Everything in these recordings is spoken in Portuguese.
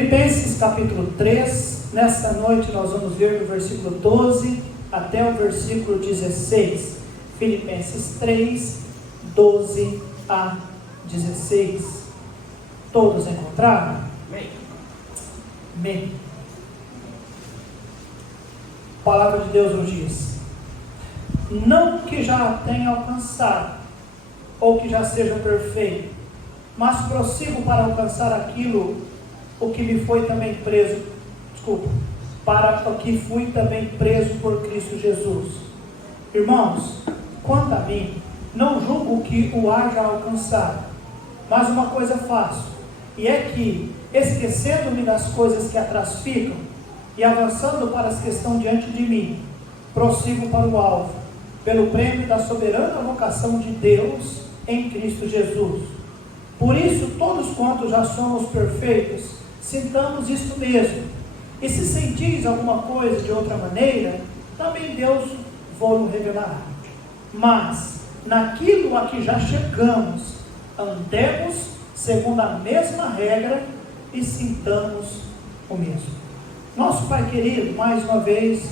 Filipenses capítulo 3, nesta noite nós vamos ver do versículo 12 até o versículo 16. Filipenses 3, 12 a 16. Todos encontraram? Amém. A palavra de Deus nos diz: não que já tenha alcançado, ou que já seja perfeito, mas prossigo para alcançar aquilo o que me foi também preso, para o que fui também preso por Cristo Jesus. Irmãos, quanto a mim, não julgo que o haja alcançado, mas uma coisa faço, e é que, esquecendo-me das coisas que atrás ficam, e avançando para as que estão diante de mim, prossigo para o alvo, pelo prêmio da soberana vocação de Deus em Cristo Jesus. Por isso, todos quantos já somos perfeitos, sintamos isto mesmo. E se sentis alguma coisa de outra maneira, também Deus vos revelará. Mas, naquilo a que já chegamos, andemos segundo a mesma regra e sintamos o mesmo. Nosso Pai querido, mais uma vez,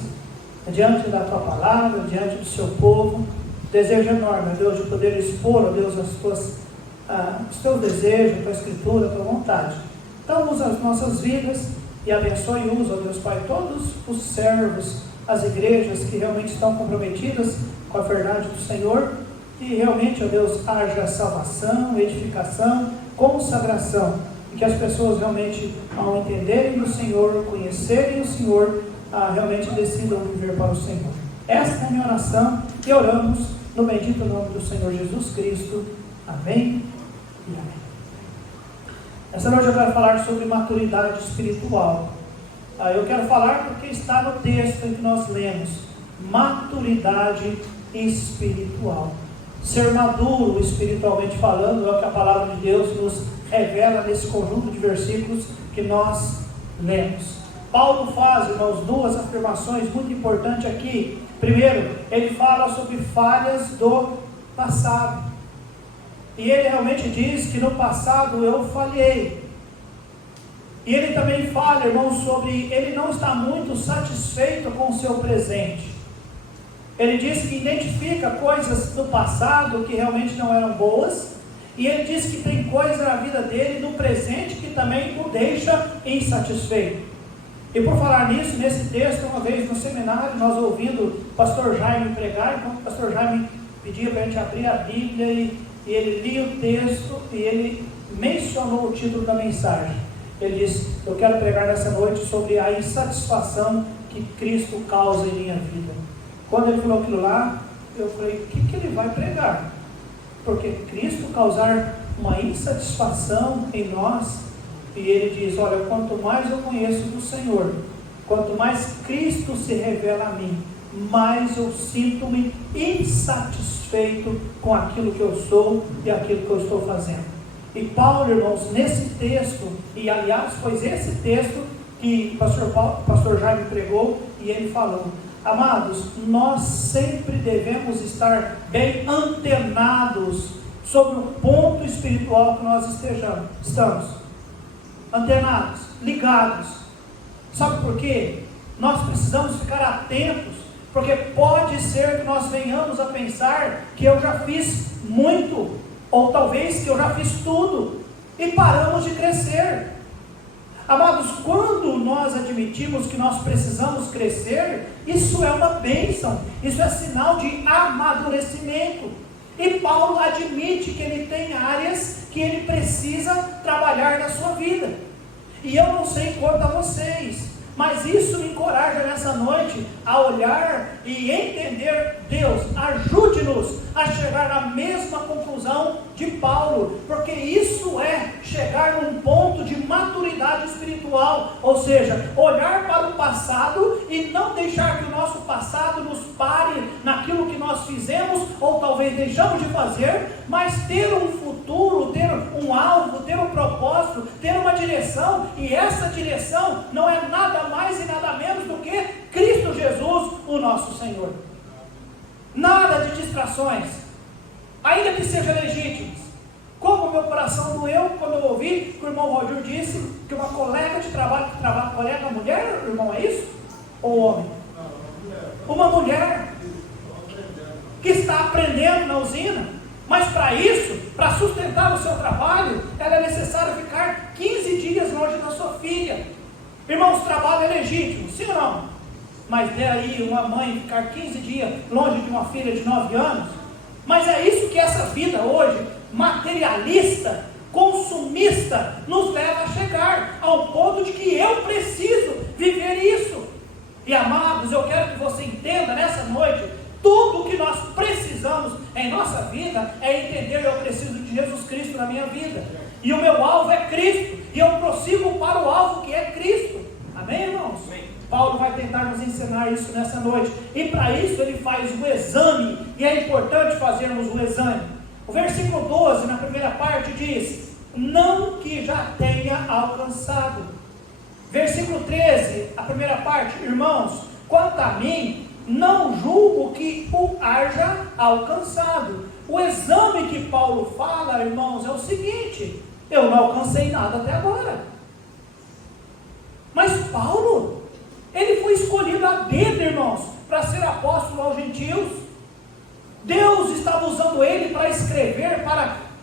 diante da Tua palavra, diante do Seu povo, desejo enorme, Deus, de poder expor, ó Deus, os Teus desejos, a Tua Escritura, a Tua vontade. Então, usa as nossas vidas e abençoe e usa, ó Deus Pai, todos os servos, as igrejas que realmente estão comprometidas com a verdade do Senhor, e realmente, ó Deus, haja salvação, edificação, consagração, e que as pessoas realmente, ao entenderem do Senhor, conhecerem o Senhor, realmente decidam viver para o Senhor. Esta é a minha oração, e oramos no bendito nome do Senhor Jesus Cristo. Amém e amém. Essa noite eu quero falar sobre maturidade espiritual. Eu quero falar porque está no texto em que nós lemos: maturidade espiritual. Ser maduro espiritualmente falando é o que a palavra de Deus nos revela nesse conjunto de versículos que nós lemos. Paulo faz, irmãos, duas afirmações muito importantes aqui. Primeiro, ele fala sobre falhas do passado. E ele realmente diz que no passado eu falhei. E ele também fala, irmãos, sobre ele não está muito satisfeito com o seu presente. Ele diz que identifica coisas do passado que realmente não eram boas. E ele diz que tem coisas na vida dele, no presente, que também o deixa insatisfeito. E por falar nisso, nesse texto, uma vez no seminário, nós ouvindo o pastor Jaime pregar, então o pastor Jaime pedia para a gente abrir a Bíblia e ele lia o texto e ele mencionou o título da mensagem. Ele disse: eu quero pregar nessa noite sobre a insatisfação que Cristo causa em minha vida. Quando ele falou aquilo lá, eu falei: o que ele vai pregar? Porque Cristo causar uma insatisfação em nós. E ele diz: olha, quanto mais eu conheço do Senhor, quanto mais Cristo se revela a mim, mais eu sinto-me insatisfeito com aquilo que eu sou e aquilo que eu estou fazendo. E Paulo, irmãos, nesse texto, e aliás foi esse texto que o pastor Jaime pregou, e ele falou: amados, nós sempre devemos estar bem antenados sobre o ponto espiritual que nós estamos. Antenados, ligados. Sabe por quê? Nós precisamos ficar atentos, porque pode ser que nós venhamos a pensar que eu já fiz muito, ou talvez que eu já fiz tudo, e paramos de crescer. Amados, quando nós admitimos que nós precisamos crescer, isso é uma bênção, isso é sinal de amadurecimento. E Paulo admite que ele tem áreas que ele precisa trabalhar na sua vida. E eu não sei quanto a vocês, mas isso me encoraja nessa noite a olhar e entender: Deus, ajude-nos a chegar na mesma conclusão de Paulo, porque isso é chegar num ponto de maturidade espiritual, ou seja, olhar para o passado e não deixar que o nosso passado nos pare naquilo que nós fizemos ou talvez deixamos de fazer, mas ter um futuro, ter um alvo, ter um propósito, ter uma direção, e essa direção não é nada mais e nada menos do que Cristo Jesus, o nosso Senhor. Nada de distrações, ainda que sejam legítimas. Como meu coração doeu quando eu ouvi que o irmão Roger disse que uma colega colega de trabalho que trabalha, colega mulher, irmão, é isso? Ou homem? Uma mulher que está aprendendo na usina, mas para isso, para sustentar o seu trabalho, ela é necessário ficar 15 dias longe da sua filha. Irmãos, trabalho é legítimo, sim ou não? Mas daí uma mãe ficar 15 dias longe de uma filha de 9 anos? Mas é isso que essa vida hoje, materialista, consumista, nos leva a chegar ao ponto de que eu preciso viver isso. E amados, eu quero que você entenda nessa noite, tudo o que nós precisamos em nossa vida é entender: eu preciso de Jesus Cristo na minha vida, e o meu alvo é Cristo, e eu prossigo para o alvo que é Cristo. Amém, irmãos? Amém. Paulo vai tentar nos ensinar isso nessa noite, e para isso ele faz o exame, e é importante fazermos o exame. O versículo 12, na primeira parte, diz: não que já tenha alcançado. Versículo 13, a primeira parte: irmãos, quanto a mim, não julgo que o haja alcançado. O exame que Paulo fala, irmãos, é o seguinte: eu não alcancei nada até agora. Mas Paulo, ele foi escolhido a dedo, irmãos, para ser apóstolo aos gentios. Deus estava usando ele para escrever,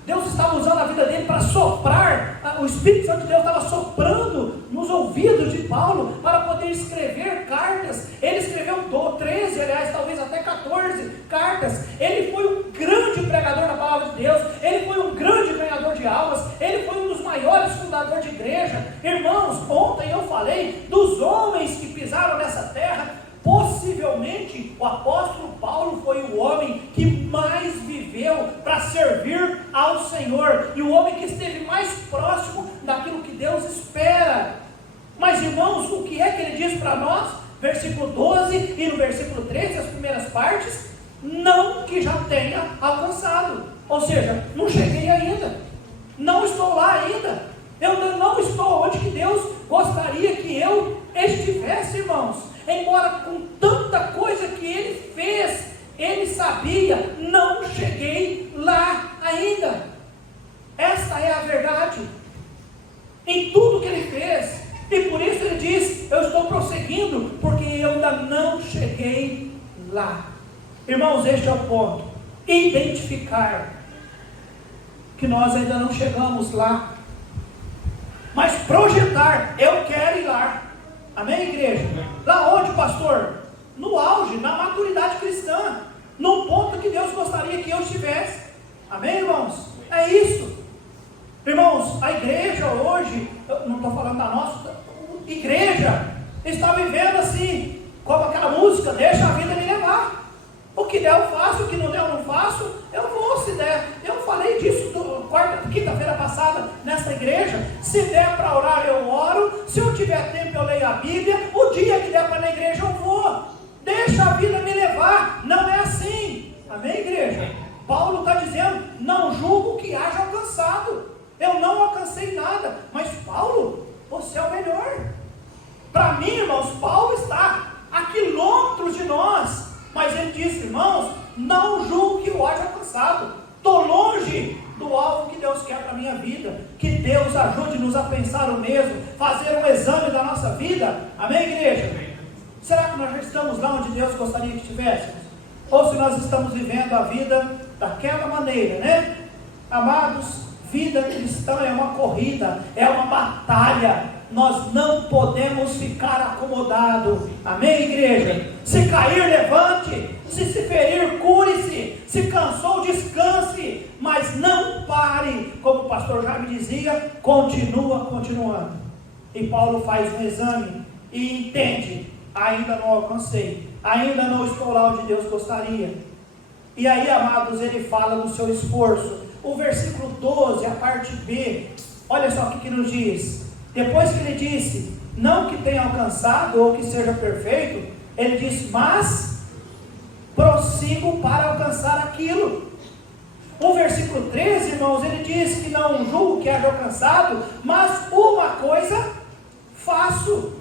Deus estava usando a vida dele para soprar. O Espírito Santo de Deus estava soprando nos ouvidos de Paulo para poder escrever cartas. Ele escreveu 13, aliás, talvez até 14 cartas. Ele foi um grande pregador da palavra de Deus. Ele foi um grande ganhador de almas. Ele foi um dos maiores fundadores de igreja. Irmãos, ontem eu falei dos homens que pisaram nessa terra. Possivelmente o apóstolo Paulo foi o homem que mais viveu para servir ao Senhor, e o homem que esteve mais próximo daquilo que Deus espera. Mas irmãos, o que é que ele diz para nós? Versículo 12 e no versículo 13, as primeiras partes: não que já tenha alcançado, ou seja, não cheguei ainda, não estou lá ainda, eu não estou onde que Deus gostaria que eu estivesse, irmãos. Embora com tanta coisa que ele fez, ele sabia: não cheguei lá ainda. Esta é a verdade em tudo que ele fez, e por isso ele diz: eu estou prosseguindo, porque eu ainda não cheguei lá. Irmãos, este é o ponto: identificar que nós ainda não chegamos lá, mas projetar: eu quero ir lá. Amém, igreja? Lá onde, pastor? No auge, na maturidade cristã, no ponto que Deus gostaria que eu estivesse. Amém, irmãos? É isso. Irmãos, a igreja hoje, eu não estou falando da nossa igreja, está vivendo assim, como aquela música: deixa a vida me levar. O que der eu faço, o que não der eu não faço. Eu vou, se der. Eu falei disso quinta-feira passada nessa igreja. Se der para orar, eu oro. Se eu tiver tempo, eu leio a Bíblia. O dia que der para ir na igreja, eu vou. Deixa a vida me levar. Não é assim. Amém, igreja? Paulo está dizendo: não julgo que haja alcançado. Eu não alcancei nada. Mas Paulo, você é o melhor. Para mim, irmãos, Paulo está a quilômetros de nós. Mas ele disse: irmãos, não julgo que eu haja alcançado. Estou longe do alvo que Deus quer para a minha vida. Que Deus ajude-nos a pensar o mesmo, fazer um exame da nossa vida. Amém, igreja? Será que nós já estamos lá onde Deus gostaria que estivéssemos? Ou se nós estamos vivendo a vida daquela maneira, né? Amados, vida cristã é uma corrida, é uma batalha. Nós não podemos ficar acomodados. Amém, igreja? Se cair, levante. Se ferir, cure-se. Se cansou, descanse. Mas não pare. Como o pastor já me dizia, continuando. E Paulo faz um exame e entende: ainda não alcancei, ainda não estou lá onde Deus gostaria. E aí, amados, ele fala do seu esforço. O versículo 12, a parte B, olha só o que nos diz. Depois que ele disse: não que tenha alcançado ou que seja perfeito, ele diz: mas prossigo para alcançar aquilo. O versículo 13, irmãos, ele diz que não julgo que haja alcançado, mas uma coisa faço.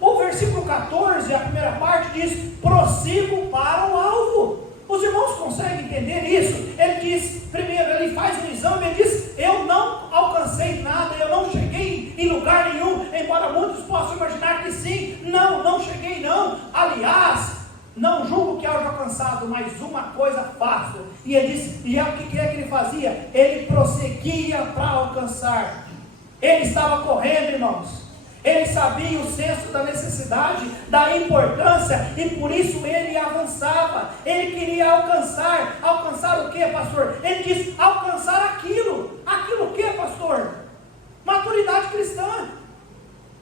O versículo 14, a primeira parte, diz: prossigo para o alvo. Os irmãos conseguem entender isso? Ele diz, primeiro, ele faz um exame, ele diz: eu não alcancei nada, eu não cheguei em lugar nenhum, embora muitos não julgo que haja alcançado, mas uma coisa faço. E ele disse, e é o que é que ele fazia? Ele prosseguia para alcançar. Ele estava correndo, irmãos. Ele sabia o senso da necessidade, da importância, e por isso ele avançava. Ele queria alcançar. Alcançar o que, pastor? Ele diz, alcançar aquilo. Aquilo o que, pastor? Maturidade cristã.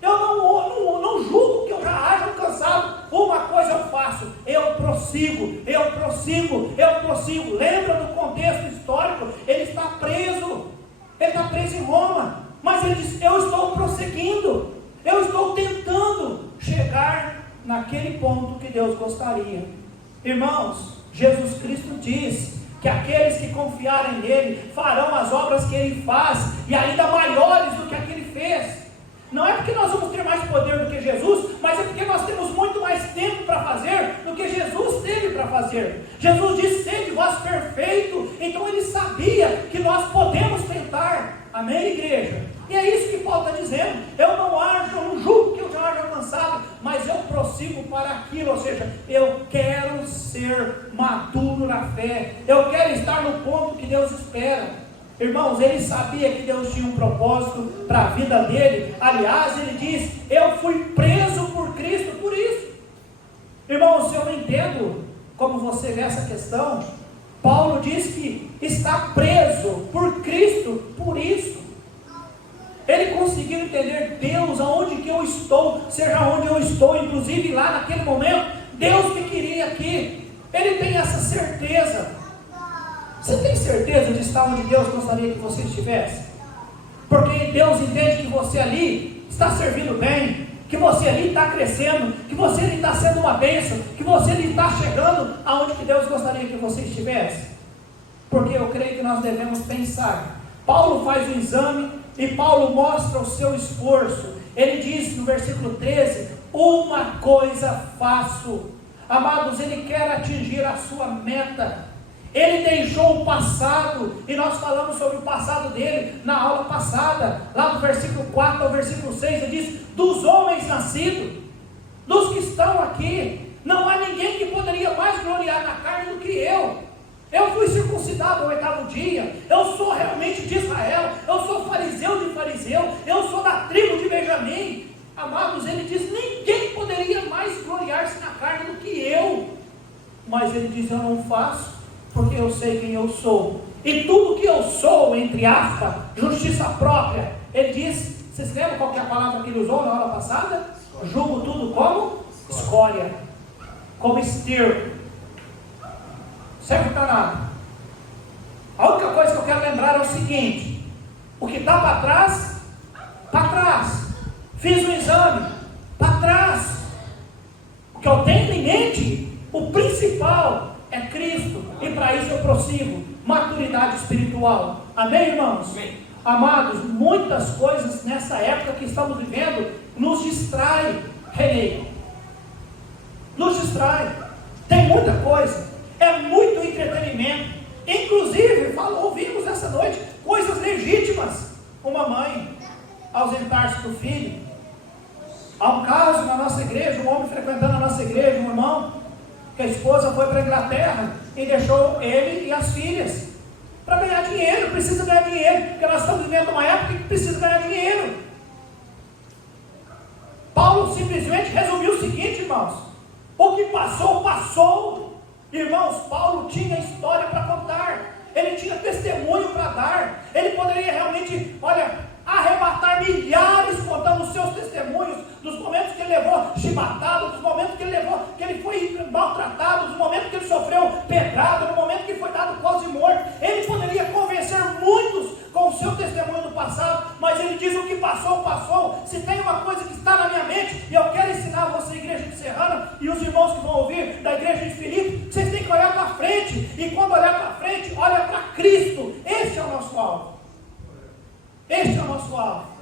Eu não julgo que eu já haja alcançado. Uma coisa eu faço, eu prossigo. Lembra do contexto histórico? Ele está preso em Roma, mas ele diz, eu estou prosseguindo, eu estou tentando chegar naquele ponto que Deus gostaria. Irmãos, Jesus Cristo diz que aqueles que confiarem nele farão as obras que ele faz, e ainda maiores do que a que ele fez. Não é porque nós vamos ter mais poder do que Jesus, mas é porque nós temos muito mais tempo para fazer do que Jesus teve para fazer. Jesus disse, sede vós perfeito. Então ele sabia que nós podemos tentar. Amém, igreja? E é isso que Paulo está dizendo. Eu não julgo que eu já haja alcançado, mas eu prossigo para aquilo. Ou seja, eu quero ser maduro na fé. Eu quero estar no ponto que Deus espera. Irmãos, ele sabia que Deus tinha um propósito para a vida dele. Aliás, ele diz, eu fui preso por Cristo por isso. Irmãos, eu não entendo como você vê essa questão. Paulo diz que está preso por Cristo por isso. Ele conseguiu entender Deus, aonde que eu estou, seja onde eu estou, inclusive lá naquele momento, Deus me queria aqui. Ele tem essa certeza. Você tem certeza de estar onde Deus gostaria que você estivesse? Porque Deus entende que você ali está servindo bem, que você ali está crescendo, que você ali está sendo uma bênção, que você ali está chegando aonde que Deus gostaria que você estivesse. Porque eu creio que nós devemos pensar. Paulo faz o exame e Paulo mostra o seu esforço. Ele diz no versículo 13, uma coisa faço. Amados, ele quer atingir a sua meta. Ele deixou o passado, e nós falamos sobre o passado dele na aula passada, lá do versículo 4 ao versículo 6, ele diz, dos homens nascidos, dos que estão aqui, não há ninguém que poderia mais gloriar na carne do que eu. Eu fui circuncidado ao 8º dia, eu sou realmente de Israel, eu sou fariseu de fariseu, eu sou da tribo de Benjamim. Amados, ele diz, ninguém poderia mais gloriar-se na carne do que eu. Mas ele diz, eu não faço, porque eu sei quem eu sou, e tudo que eu sou, entre aspas, justiça própria. Ele diz, vocês lembram qual que é a palavra que ele usou na aula passada? Julgo tudo como escória, como esterco, serve para nada. A única coisa que eu quero lembrar é o seguinte, o que está para trás, fiz um exame, para trás, o que eu tenho em mente, o principal é Cristo, e para isso eu prossigo. Maturidade espiritual. Amém, irmãos? Amém. Amados, muitas coisas nessa época que estamos vivendo nos distrai, Renê. Nos distrai. Tem muita coisa. É muito entretenimento. Inclusive, ouvimos essa noite coisas legítimas. Uma mãe ausentar-se do filho. Há um caso na nossa igreja, um homem frequentando a nossa igreja, um irmão, que a esposa foi para a Inglaterra e deixou ele e as filhas para ganhar dinheiro. Precisa ganhar dinheiro, porque nós estamos vivendo uma época que precisa ganhar dinheiro. Paulo simplesmente resumiu o seguinte, irmãos, o que passou, passou. Irmãos, Paulo tinha história para contar, ele tinha testemunho para dar, ele poderia realmente, arrebatar milhares contando os seus testemunhos, dos momentos que ele levou chibatado, dos momentos que ele foi maltratado, dos momentos que ele sofreu pedrada, no momento que foi dado quase morto. Ele poderia convencer muitos com o seu testemunho do passado, mas ele diz, o que passou, passou. Se tem uma coisa que está na minha mente, e eu quero ensinar você, igreja de Serrana, e os irmãos que vão ouvir da igreja de Filipe, vocês têm que olhar para frente, e quando olhar para frente, olha para Cristo. Este é o nosso alvo. Este é o nosso alvo.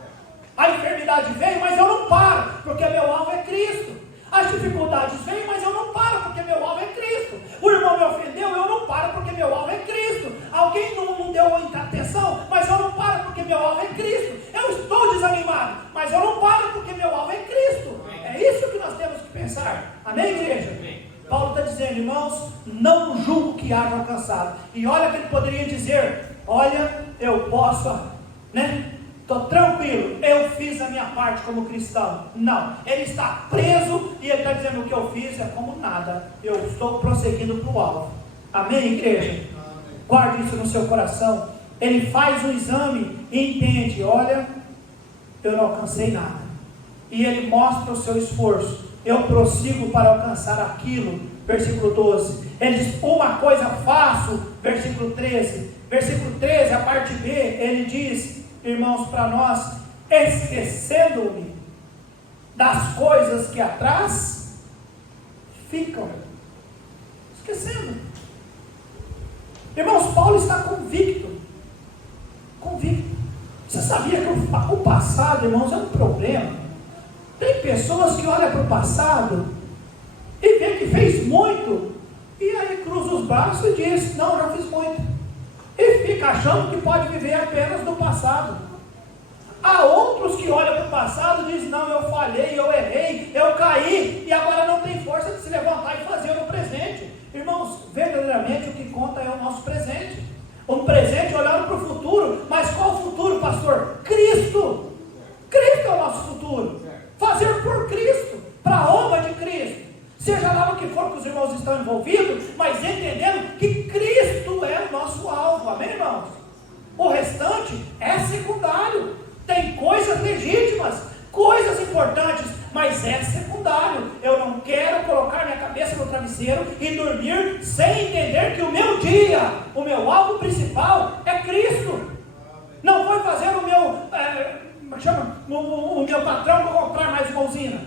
A enfermidade vem, mas eu não paro, porque meu alvo é Cristo. As dificuldades vêm, mas eu não paro, porque meu alvo é Cristo. O irmão me ofendeu, eu não paro, porque meu alvo é Cristo. Alguém não deu atenção, mas eu não paro, porque meu alvo é Cristo. Eu estou desanimado, mas eu não paro, porque meu alvo é Cristo. É isso que nós temos que pensar. Amém, igreja? Paulo está dizendo irmãos, não julgo que haja alcançado. E olha que ele poderia dizer, olha, eu posso, estou tranquilo, eu fiz a minha parte como cristão. Não, ele está preso e ele está dizendo, o que eu fiz é como nada, eu estou prosseguindo para o alvo. Amém, igreja? Amém. Guarde isso no seu coração. Ele faz um exame e entende, olha, eu não alcancei nada. E ele mostra o seu esforço, eu prossigo para alcançar aquilo. Versículo 12, ele diz, uma coisa faço. Versículo 13, a parte B, ele diz, irmãos, para nós, esquecendo-me das coisas que atrás ficam. Esquecendo. Irmãos, Paulo está convicto. Você sabia que o passado, irmãos, é um problema? Tem pessoas que olham para o passado e vê que fez muito, e aí cruza os braços e diz, não, já fiz muito, e fica achando que pode viver apenas do passado. Há outros que olham para o passado e dizem, não, eu falhei, eu errei, eu caí, e agora não tem força de se levantar e fazer no presente. Irmãos, verdadeiramente o que conta é o nosso presente. Um presente olhando para o futuro, mas qual o futuro, pastor? Cristo. Cristo é o nosso futuro. Fazer por Cristo, para a honra de Cristo. Seja lá o que for que os irmãos estão envolvidos, mas entendendo que Cristo é o nosso alvo. Amém, irmãos? O restante é secundário. Tem coisas legítimas, coisas importantes, mas é secundário. Eu não quero colocar minha cabeça no travesseiro e dormir sem entender que o meu dia, o meu alvo principal é Cristo. Não foi fazer o meu patrão comprar mais uma usina.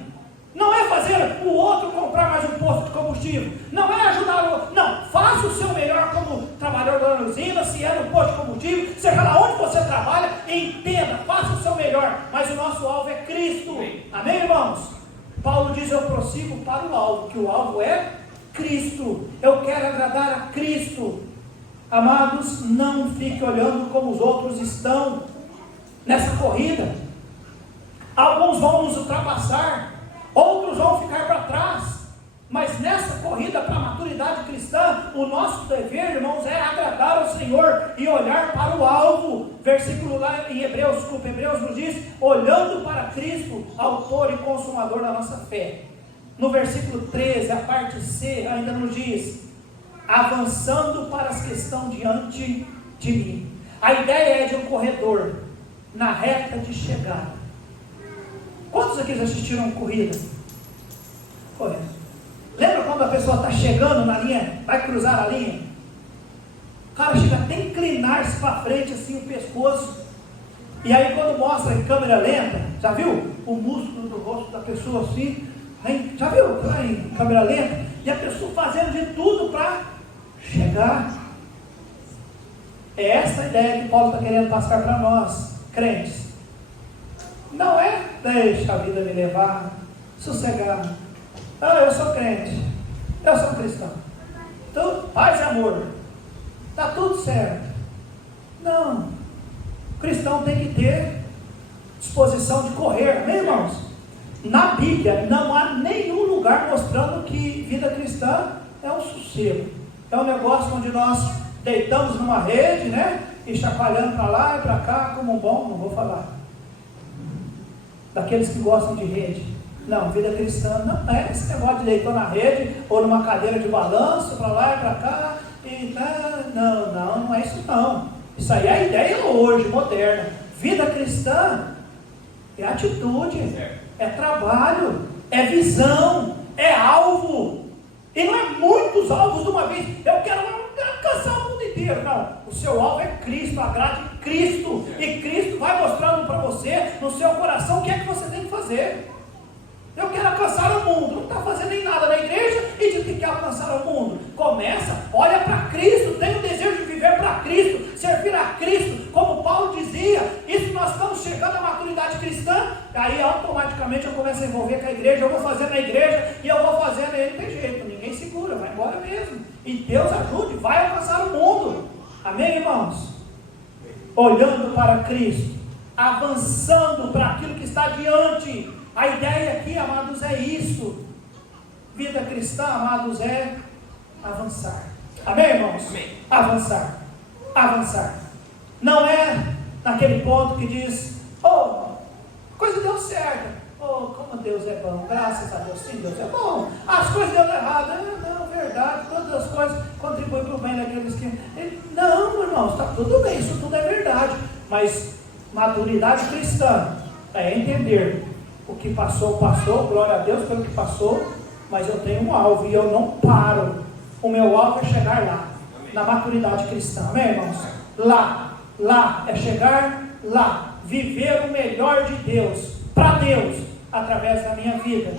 Não é fazer o outro comprar mais um posto de combustível. Não é ajudar o outro. Não, faça o seu melhor como trabalhador da usina, se é no posto de combustível, seja lá onde você trabalha, entenda, faça o seu melhor. Mas o nosso alvo é Cristo. Amém, irmãos? Paulo diz, eu prossigo para o alvo, que o alvo é Cristo. Eu quero agradar a Cristo. Amados, não fique olhando como os outros estão nessa corrida. Alguns vão nos ultrapassar, outros vão ficar para trás, mas nessa corrida para a maturidade cristã, o nosso dever, irmãos, é agradar ao Senhor e olhar para o alvo. Versículo lá em Hebreus nos diz, olhando para Cristo, autor e consumador da nossa fé. No versículo 13, a parte C ainda nos diz, avançando para as questões diante de mim. A ideia é de um corredor na reta de chegada. Quantos aqui já assistiram corrida? Lembra quando a pessoa está chegando na linha, vai cruzar a linha? O cara chega até a inclinar-se para frente assim o pescoço, e aí quando mostra em câmera lenta, já viu? O músculo do rosto da pessoa assim, né? Já viu? Lá em câmera lenta, e a pessoa fazendo de tudo para chegar. É essa a ideia que Paulo está querendo passar para nós, crentes. Não é deixa a vida me levar, sossegar. Eu sou crente, eu sou cristão, então, paz e amor, está tudo certo. Não, o cristão tem que ter disposição de correr, amém, irmãos? Na Bíblia não há nenhum lugar mostrando que vida cristã é um sossego, é um negócio onde nós deitamos numa rede, né, e chacoalhando para lá e para cá como um bom, não vou falar daqueles que gostam de rede. Não, vida cristã não é esse negócio de deitar na rede ou numa cadeira de balanço para lá e para cá e não é isso não. Isso aí é a ideia hoje, moderna. Vida cristã é atitude, é trabalho, é visão, é alvo. E não é muitos alvos de uma vez. Eu quero alcançar o mundo inteiro. Não, o seu alvo é Cristo, agrade Cristo. E Cristo vai mostrando para você, no seu coração, o que é que você tem que fazer. Eu quero alcançar o mundo. Não está fazendo nem nada na igreja e diz que quer alcançar o mundo. Começa, olha para Cristo, tem o desejo de viver para Cristo, servir a Cristo, como Paulo dizia. Isso nós estamos chegando à maturidade cristã. Aí automaticamente eu começo a envolver com a igreja. Eu vou fazer na igreja e eu vou fazendo aí, não tem jeito, ninguém segura, vai embora mesmo. E Deus ajude, vai alcançar o mundo. Amém, irmãos? Olhando para Cristo, avançando para aquilo que está diante. A ideia aqui, amados, é isso. Vida cristã, amados, é avançar. Amém, irmãos? Amém. Avançar. Avançar. Não é naquele ponto que diz, oh, coisa deu certo. Oh, como Deus é bom, graças a Deus, sim, Deus é bom. As coisas deu errado. Não, verdade, todas as coisas contribuem para o bem daqueles que... Não, irmãos, está tudo bem, isso tudo é verdade. Mas maturidade cristã é entender o que passou, glória a Deus pelo que passou, mas eu tenho um alvo e eu não paro. O meu alvo é chegar lá, na maturidade cristã. Amém, irmãos? Lá é chegar lá, viver o melhor de Deus, para Deus, através da minha vida.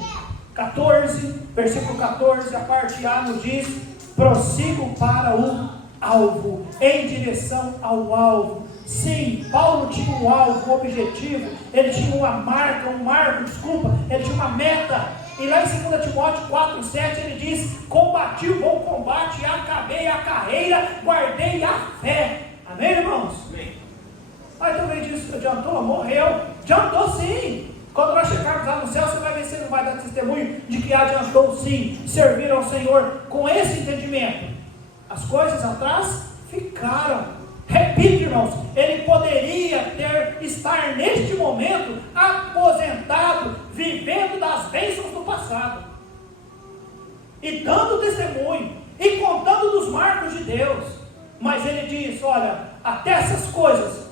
14, versículo 14, a parte A nos diz: prossigo para o alvo, em direção ao alvo. Sim, Paulo tinha um alvo, um objetivo, ele tinha uma marca, ele tinha uma meta. E lá em 2 Timóteo 4, 7 ele diz: combati o bom combate, acabei a carreira, guardei a fé. Amém, irmãos? Amém. Aí também diz: adiantou? Morreu. Adiantou sim. Quando nós chegarmos lá no céu, você vai ver se ele vai dar testemunho de que adiantou sim, servir ao Senhor com esse entendimento. As coisas atrás ficaram. Repito, irmãos, ele poderia estar neste momento aposentado, vivendo das bênçãos do passado, e dando testemunho, e contando dos marcos de Deus. Mas ele diz: olha, até essas coisas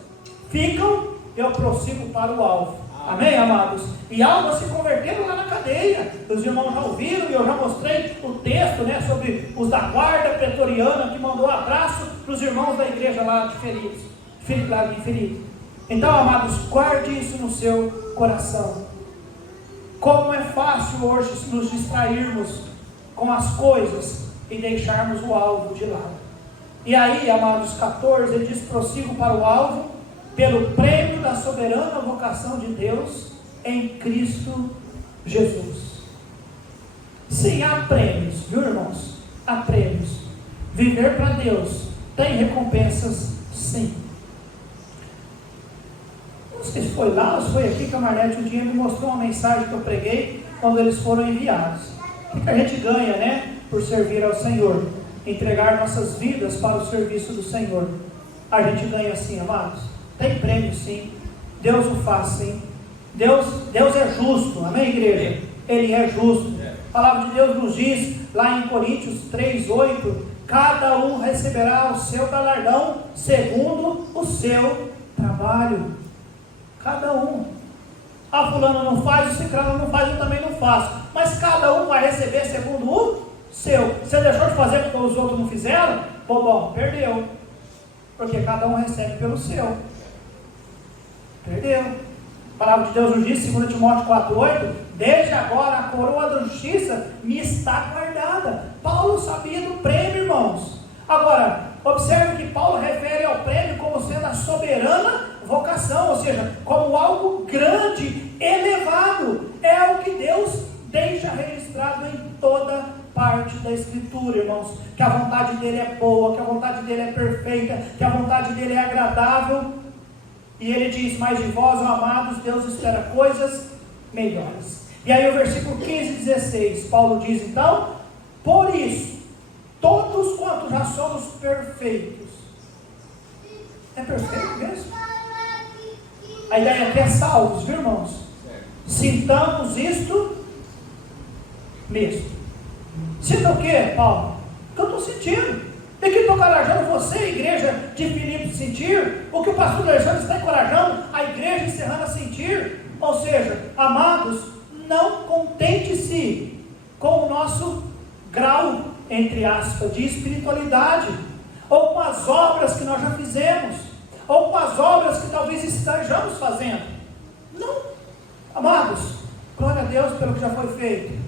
ficam, eu prossigo para o alvo. Amém, amados? E almas se converteram lá na cadeia. Os irmãos já ouviram, e eu já mostrei o texto, né, sobre os da guarda pretoriana, que mandou abraço para os irmãos da igreja lá de ferido. Então, amados, guarde isso no seu coração. Como é fácil hoje nos distrairmos com as coisas e deixarmos o alvo de lado. E aí, amados, 14, ele diz: prossigo para o alvo, pelo prêmio da soberana vocação de Deus em Cristo Jesus. Sim, há prêmios, viu, irmãos? Há prêmios. Viver para Deus tem recompensas, sim. Não sei se foi lá ou se foi aqui que a Marnete um dia me mostrou uma mensagem que eu preguei quando eles foram enviados. O que a gente ganha, né, por servir ao Senhor? Entregar nossas vidas para o serviço do Senhor. A gente ganha sim, amados. Tem prêmio sim, Deus o faz sim. Deus é justo, amém, igreja? Ele é justo. A palavra de Deus nos diz lá em Coríntios 3:8: cada um receberá o seu galardão segundo o seu trabalho. Cada um. Ah, fulano não faz, o ciclano não faz, eu também não faço. Mas cada um vai receber segundo o seu. Você deixou de fazer porque os outros não fizeram? Bom, perdeu. Porque cada um recebe pelo seu. Perdeu. A palavra de Deus nos diz, 2 Timóteo 4:8: desde agora a coroa da justiça me está guardada. Paulo sabia do prêmio, irmãos. Agora, observe que Paulo refere ao prêmio como sendo a soberana vocação, ou seja, como algo grande, elevado. É o que Deus deixa registrado em toda parte da Escritura, irmãos, que a vontade dele é boa, que a vontade dele é perfeita, que a vontade dele é agradável. E ele diz: mas de vós, amados, Deus espera coisas melhores. E aí o versículo 15 e 16, Paulo diz então: por isso, todos quantos já somos perfeitos. É perfeito mesmo? A ideia aqui é salvos, viu, irmãos? Sintamos isto mesmo. Sinta o que, Paulo? O que eu estou sentindo. E que estou encorajando você, igreja de Filipe, sentir. O que o pastor Alexandre está encorajando a igreja encerrando a sentir. Ou seja, amados, não contente-se com o nosso grau, entre aspas, de espiritualidade, ou com as obras que nós já fizemos, ou com as obras que talvez estejamos fazendo. Não, amados, glória a Deus pelo que já foi feito.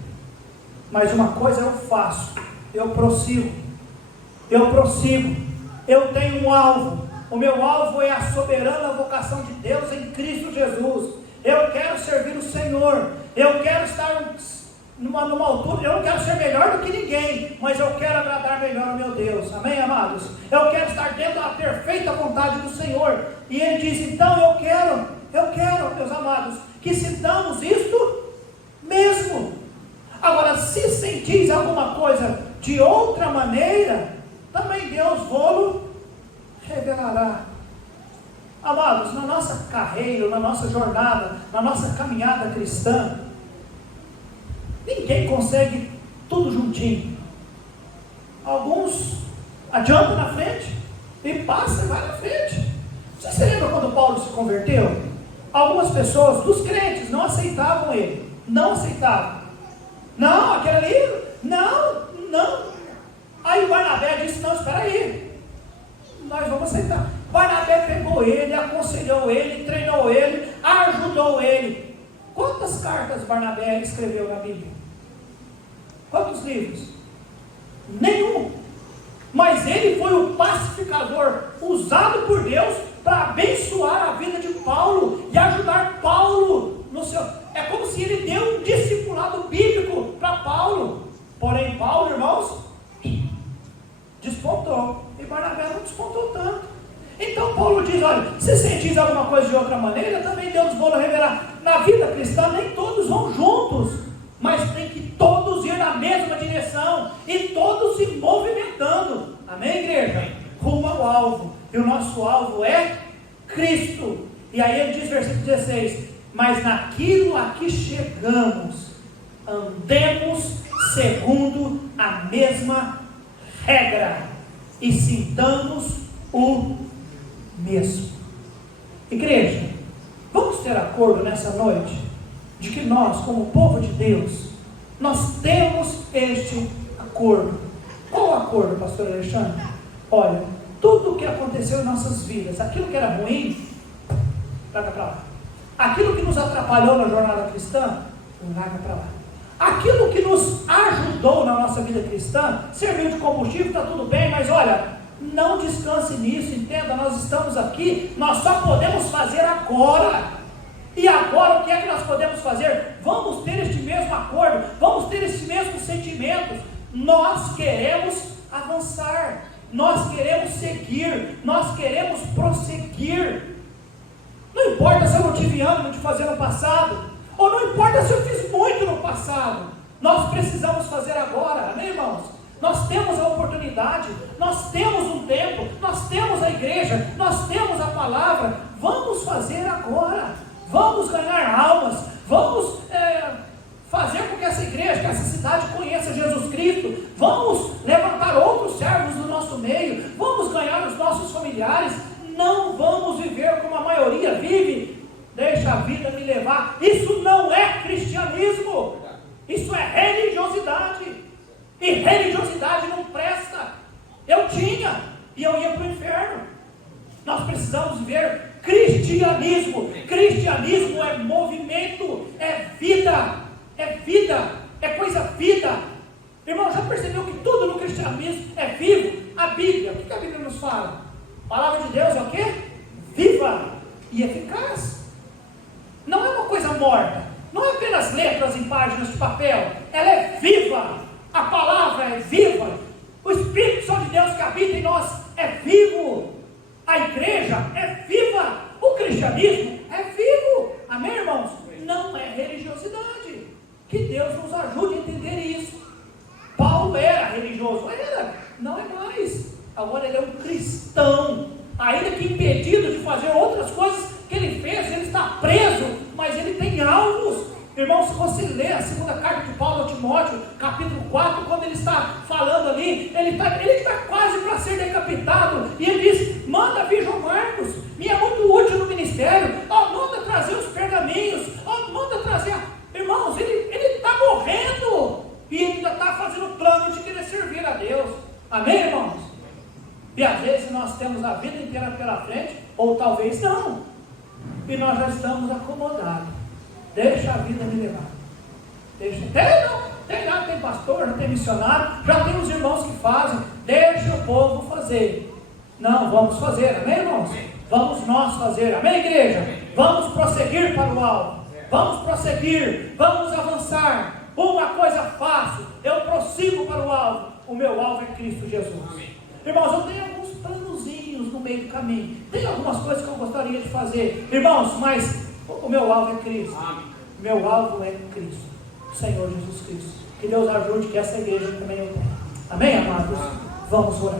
Mas uma coisa eu faço: eu prossigo. Eu tenho um alvo. O meu alvo é a soberana vocação de Deus em Cristo Jesus. Eu quero servir o Senhor. Eu quero estar numa altura. Eu não quero ser melhor do que ninguém, mas eu quero agradar melhor ao meu Deus. Amém, amados? Eu quero estar dentro da perfeita vontade do Senhor. E ele diz: então eu quero, meus amados, que sintamos isto mesmo. Agora, se sentis alguma coisa de outra maneira, também Deus vô-lo revelará. Amados, na nossa carreira, na nossa jornada, na nossa caminhada cristã, ninguém consegue tudo juntinho. Alguns adiantam na frente e passa e vai na frente. Você se lembra quando Paulo se converteu? Algumas pessoas dos crentes não aceitavam ele. Não aceitavam. Não, aquele ali, não. Aí Barnabé disse, não, espera aí, nós vamos aceitar. Barnabé pegou ele, aconselhou ele, treinou ele, ajudou ele. Quantas cartas Barnabé escreveu na Bíblia? Quantos livros? Nenhum. Mas ele foi o pacificador usado por Deus para abençoar a vida de Paulo e ajudar Paulo no seu... É como se ele deu um discipulado bíblico para Paulo. Porém, Paulo, irmãos, despontou. E Barnabé não despontou tanto. Então Paulo diz, olha, se você diz alguma coisa de outra maneira, também Deus vai revelar. Na vida cristã nem todos vão juntos, mas tem que todos ir na mesma direção e todos se movimentando. Amém, igreja? Rumo ao alvo. E o nosso alvo é Cristo. E aí ele diz, versículo 16, mas naquilo a que chegamos, andemos segundo a mesma regra e sintamos o mesmo. Igreja, vamos ter acordo nessa noite de que nós, como povo de Deus, nós temos este acordo. Qual o acordo, pastor Alexandre? Olha, tudo o que aconteceu em nossas vidas, aquilo que era ruim, larga para lá. Aquilo que nos atrapalhou na jornada cristã, larga para lá. Aquilo que nos ajudou na nossa vida cristã, serviu de combustível, está tudo bem, mas olha, não descanse nisso, entenda, nós estamos aqui, nós só podemos fazer agora. E agora o que é que nós podemos fazer? Vamos ter este mesmo acordo, vamos ter este mesmo sentimento. Nós queremos avançar, nós queremos seguir, nós queremos prosseguir. Não importa se eu não tive ânimo de fazer no passado, ou não importa se eu fiz muito no passado, nós precisamos fazer agora, amém, irmãos? Nós temos a oportunidade, nós temos um tempo, nós temos a igreja, nós temos a palavra. Vamos fazer agora, vamos ganhar almas, vamos fazer com que essa igreja, que essa cidade conheça Jesus Cristo, vamos levantar outros servos do nosso meio, vamos ganhar os nossos familiares. Não vamos viver como a maioria vive, deixa a vida me levar. Isso não é cristianismo, isso é religiosidade. E religiosidade não presta. Eu tinha, e eu ia para o inferno. Nós precisamos viver cristianismo. Cristianismo é movimento, é vida, é coisa vida. Irmão, já percebeu que tudo no cristianismo é vivo? A Bíblia, o que a Bíblia nos fala? A palavra de Deus é o quê? Viva e eficaz. Não é uma coisa morta, não é apenas letras em páginas de papel, ela é viva. A palavra é viva, o Espírito Santo de Deus que habita em nós é vivo, a igreja é viva, o cristianismo é vivo, amém, irmãos? Não é religiosidade, que Deus nos ajude a entender isso. Paulo era religioso, não é mais, agora ele é um cristão, ainda que impedido de fazer outras coisas que ele fez, ele está preso, mas ele tem alvos. Irmão, se você ler a segunda carta de Paulo a Timóteo, capítulo 4, quando ele está falando ali, ele está quase para ser decapitado, e ele diz, manda vir João Marcos, me é muito útil no ministério, manda trazer os pergaminhos, manda trazer, irmãos, ele está morrendo, e ele ainda está fazendo plano de querer servir a Deus, amém, irmãos? E às vezes nós temos a vida inteira pela frente, ou talvez não, e nós já estamos acomodados. Deixa a vida me levar. Tem pastor, já tem missionário, já tem os irmãos que fazem. Deixa o povo fazer. Não, vamos fazer, amém, irmãos? Vamos nós fazer, amém, igreja? Vamos prosseguir para o alvo. Vamos prosseguir, vamos avançar. Uma coisa faço, eu prossigo para o alvo. O meu alvo é Cristo Jesus. Irmãos, eu tenho alguns planozinhos no meio do caminho. Tem algumas coisas que eu gostaria de fazer, irmãos, mas o meu alvo é Cristo. O meu alvo é Cristo, o Senhor Jesus Cristo. Que Deus ajude que essa igreja também eu tenha. Amém, amados? Vamos orar.